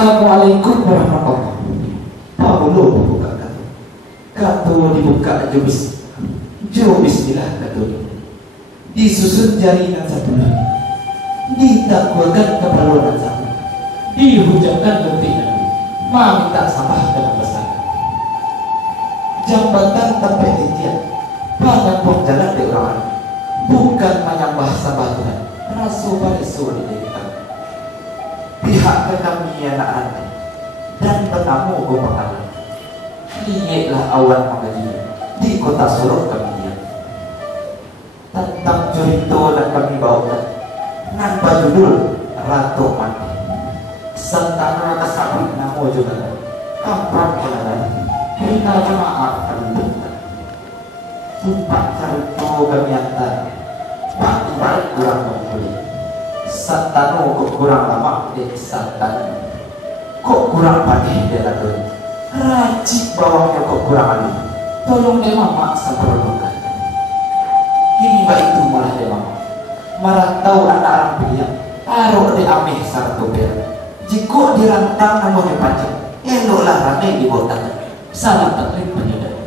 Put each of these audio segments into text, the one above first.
Assalamualaikum warahmatullahi wabarakatuh. Pak Bulu buka kartu. Kartu dibuka jo bismillah kartu. Disusun jaringan satu lagi. Ditakwakan keperluan satu. Dihujamkan gentian. Meminta sampah dengan besar. Jambatan tempat titian. Pengampung jalan di orang. Bukan menyembah sembah Tuhan. Rasul di kita. Pihak kami anak rantai dan penamu gopangan. Lihatlah awan mengaji di kota Solo kami tentang cerita dan kami bawakan dengan judul Ratu Mati. Sentana kesabut namo juga kampung penganan kita jemaah kami tumpak cerita kami antar Pak Ibarat kurang memulih Santano kok kurang lama di Santano kok kurang pagi dia lalu racik bawahnya kok kurang anu tolong dia mama seperlukan ini mbak itu malah dia mama marah tahu anak orang pilihan taruh di ameh satu ber jika dirantang namun dipanjang eloklah rame di botak salah taklim penyedap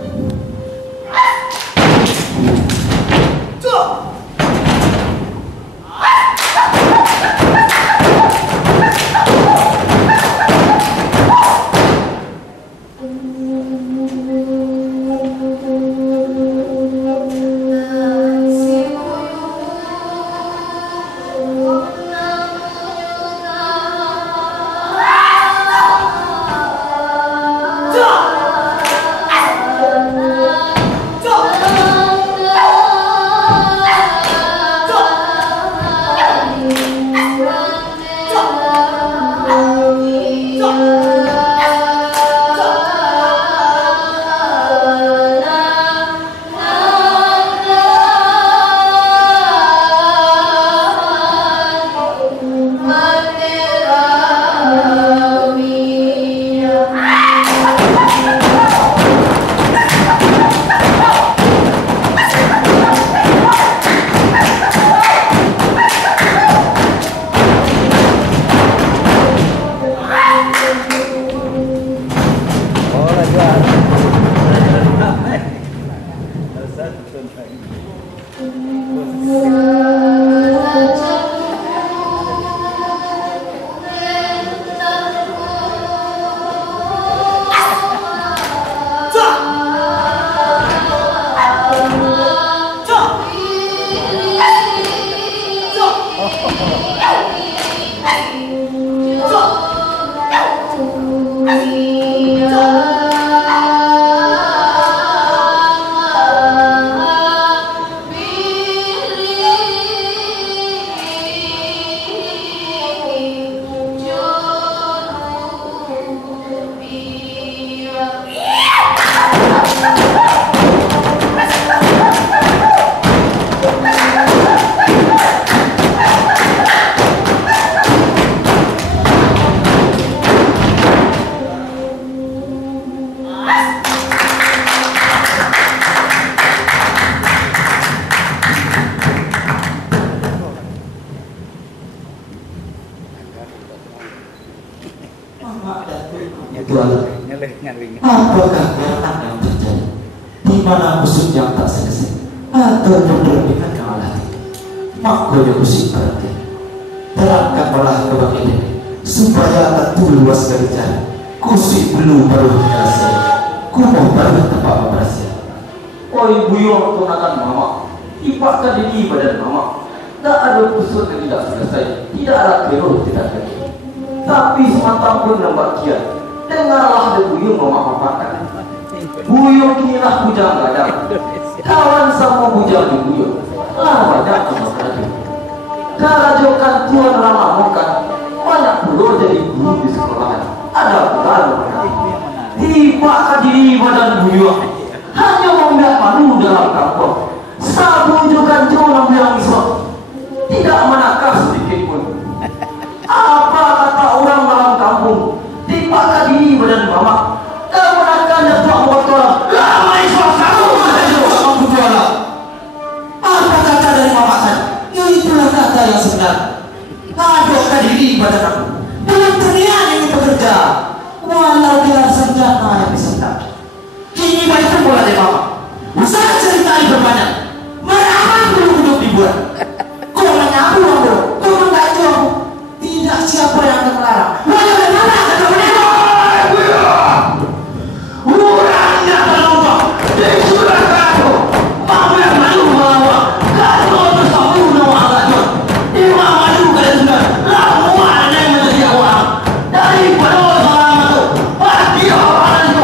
Apakah pernah yang terjadi di mana musuh yang tak selesai atau berlebihan kalah makanya kusik berarti terangkan malah kebangkitan supaya tentu luas kerja kusik belum baru selesai kumoh baru tempat operasi oi buyong tunakan mama ipakkan diri badan mama tak ada kusut yang tidak selesai tidak ada kero tidak lagi tapi semata pun lambat kian dengarlah de buyung memapakan buyung inilah bujang gadang kawan sama bujang di buyung lah banyak kemasaran karajokan tuan lama mokan banyak puluh jadi guru di sekolahan ada bulan tiba diri badan buyung hanya membiak malu dalam kampung sabujukan jolang bilang isok tidak menakar sedikit pun apa kata orang dalam kampung tiba diri badan mama kamu akan dapat motor lama isok kamu mampu jualan apa kata dari mama kan ya itulah kata yang sebenar ngadokan diri badan aku dengan teriak ini bekerja bekerja walau dengan senjata yang disentak. Kini baiknya mulai dari mama. Usaha ceritanya berbanyak. Meraman duduk dibuat. Kau menyapu aku, kau menggaji aku. Tidak siapa yang akan melarang. Walau dari mana akan kau menengok? Urangnya terlupa. Dia sudah kacau. Mau yang malu melawan. Kacau untuk sambung nama agaknya. Dia maju ke depan. Lamuan yang menjadi awal. Dari penuh salam itu. Pasti orang itu.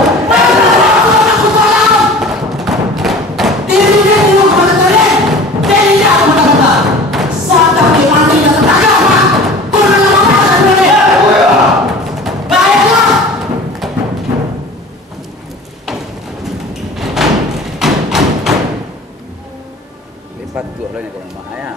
Lipat dua orang yang kurang bahaya.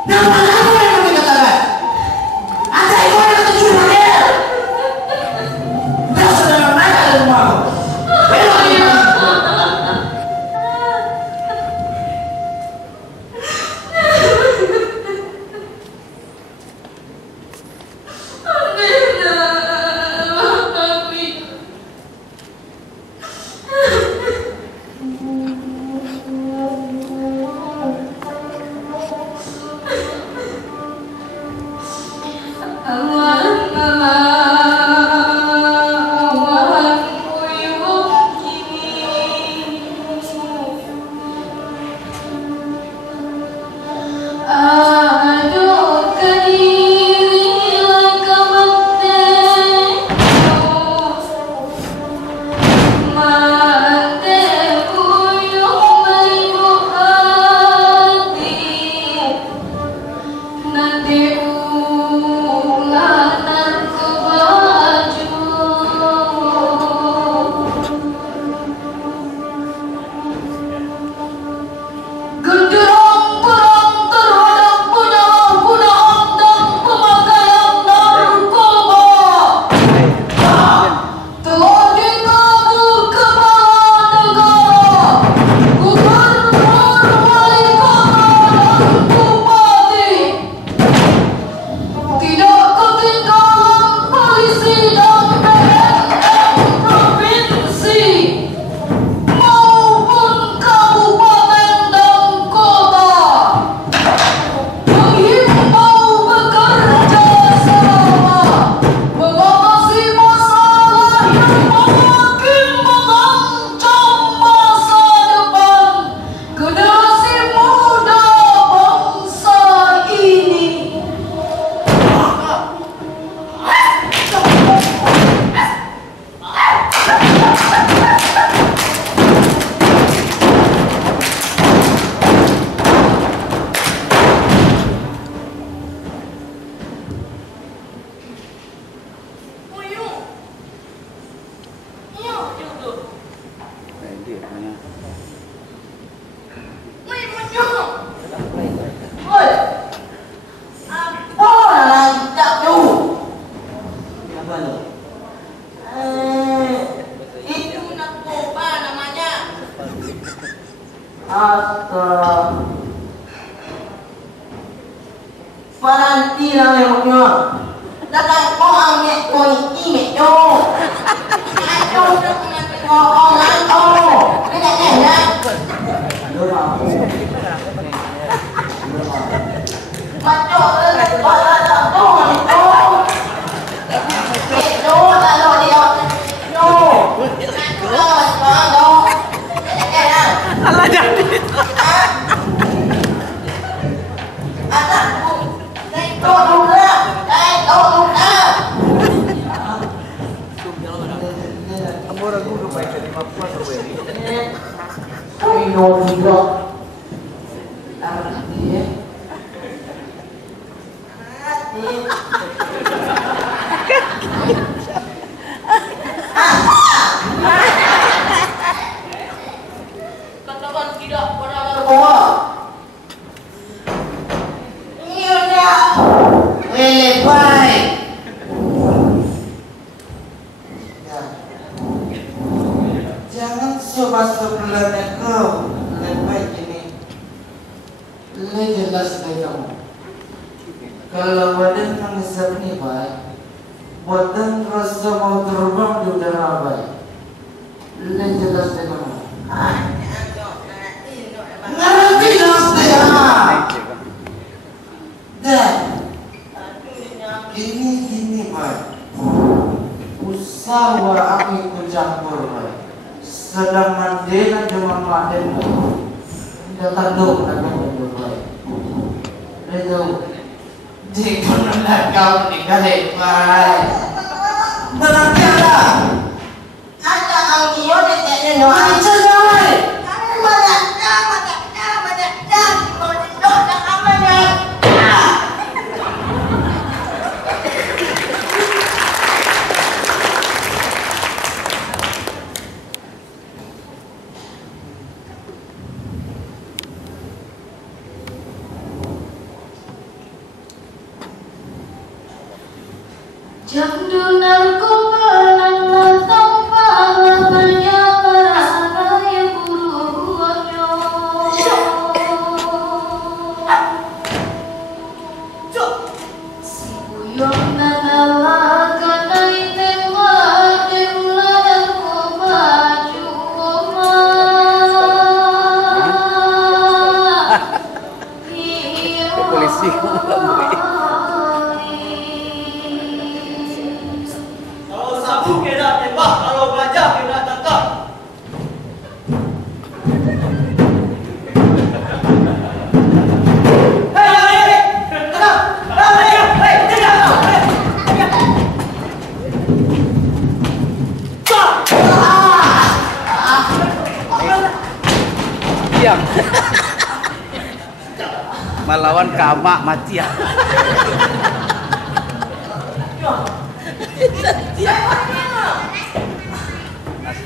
Nama-nama yang dikatakan. Ada yang mau dikatakan. Atau Paranti lang yung nyo. Dapat ko ang net ko itimit nyo. Ito na ko ang ito. Kaya. Macho, wala na ako. Ito, lalo niyo. No. Alah jadi. Orang guru baca 50 rupiah. Minum juga. Artinya. Katakan tidak pada bahwa Nyonya baik. Jangan coba sebelahnya kau lebih ini. Le jelas deh kamu. Kalau badan mengisap nih baik, badan rasa mau terbang di udara baik. Le jelas deh kamu. Ngerti jelas deh Dan gini baik. Usaha aku ikut campur baik. Sedang mandela dengan maden datang dong baik. Itu di mana kau nikah baik. Berarti ada angin yang tidak nyoba. Jangan narkoba nang tanpa alamannya merana ya buruannya. Si buyong nanalakan ay tema temula narkoba cuma. Polisi. Kira tembak, kalau belajar kira tangkap. Diam. Melawan kamak mati ya.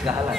Segala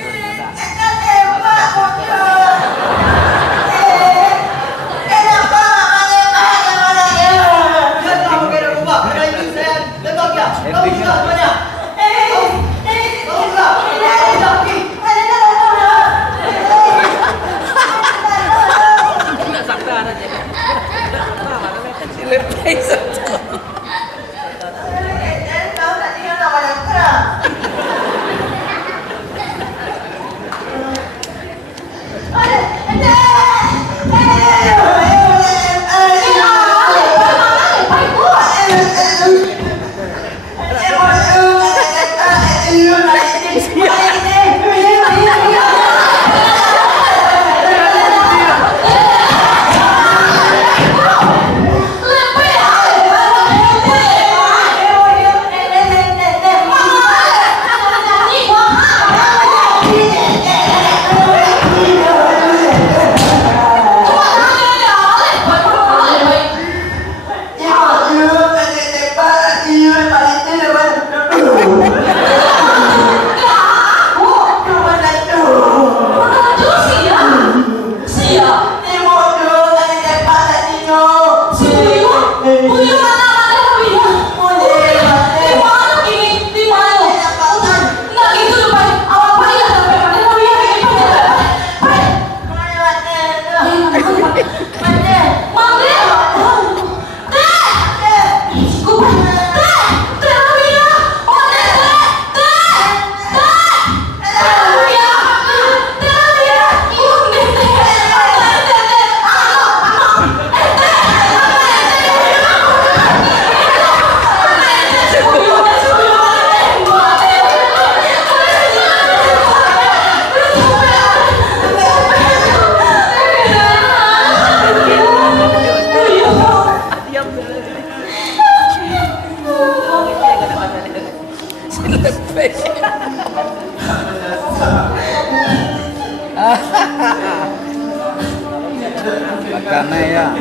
ya.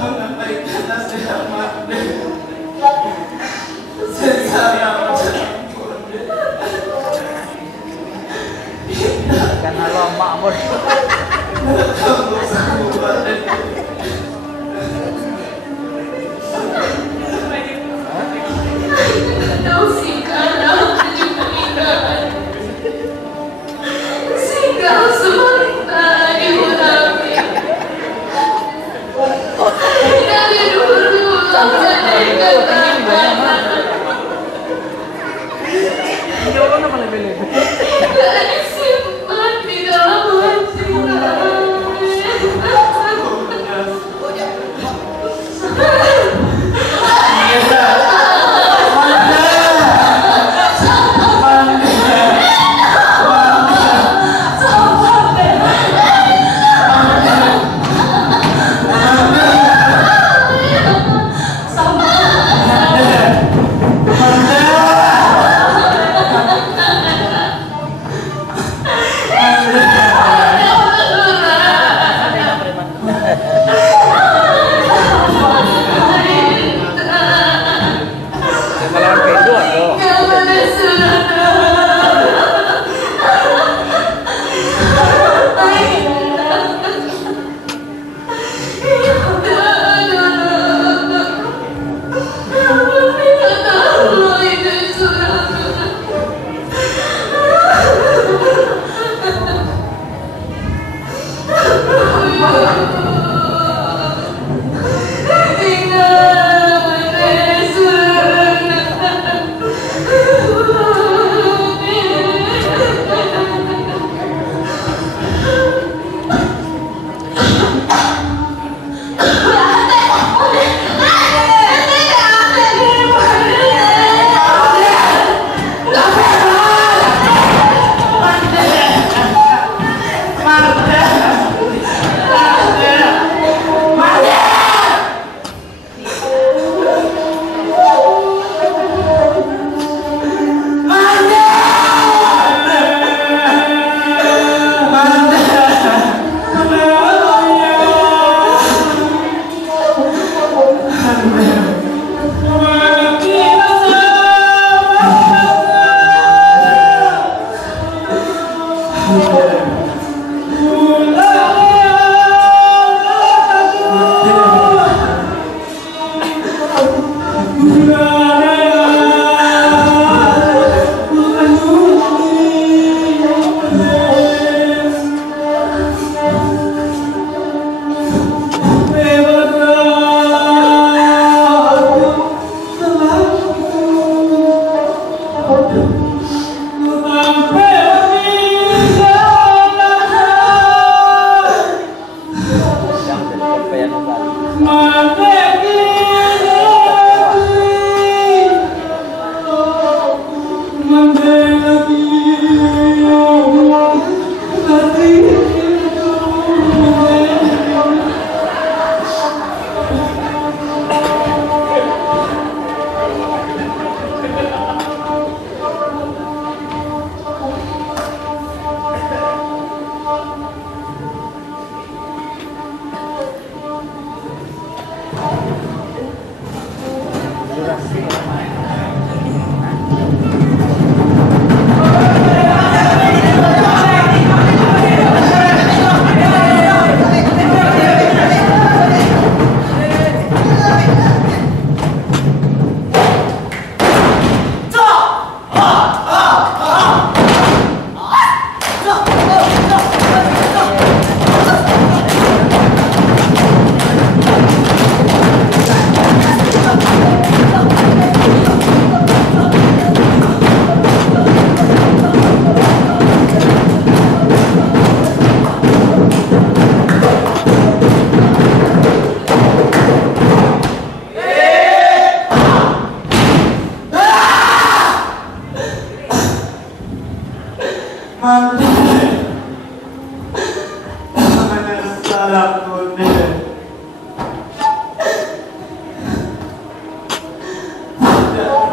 Mengabaikan nasihat Mande. Saya Kan halo makmur. kamu semua.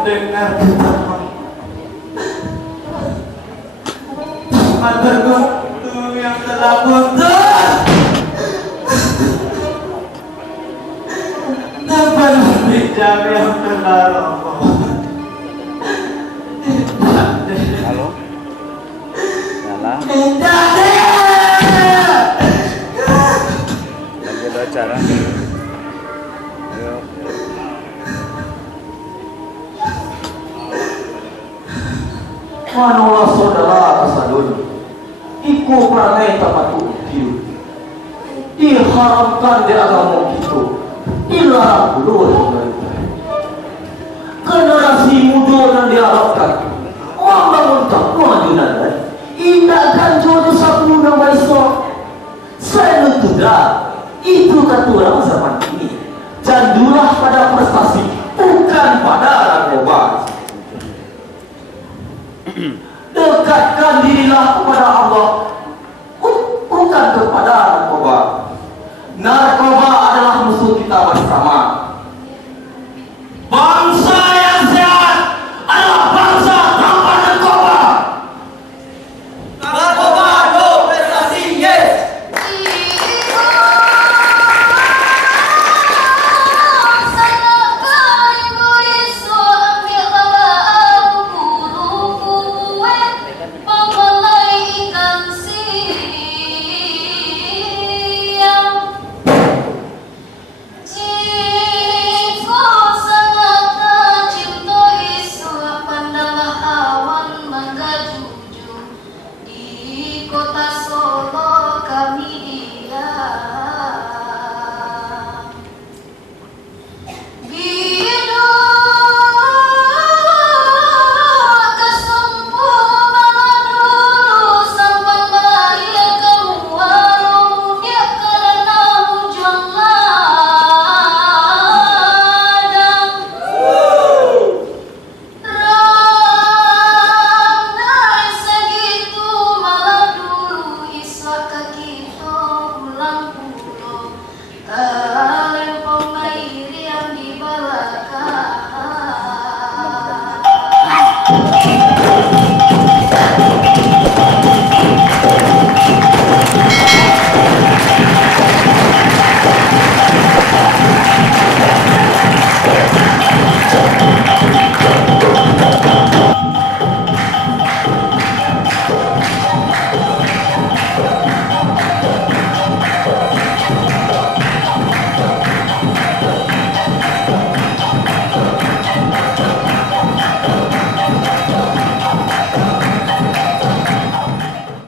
dengar betapa berguntung yang telah putus. Jami yang benar. Halo? Nyala? Lagi ada acara. Ayo. Manulah saudara kasadun, iku perangai tempat hidup. Diharamkan di agama itu, dilarang dulu. Generasi muda yang diharapkan, membangun kemajuan dan indahkan jodoh satu nama Islam. Saya tidak, itu kata orang zaman ini. Candulah pada prestasi, bukan pada narkoba. Dekatkan dirilah kepada Allah, bukan kepada narkoba. Narkoba adalah musuh kita bersama. Bangsa yang sehat adalah bangsa tanpa narkoba. Narkoba no prestasi, yes. Thank you.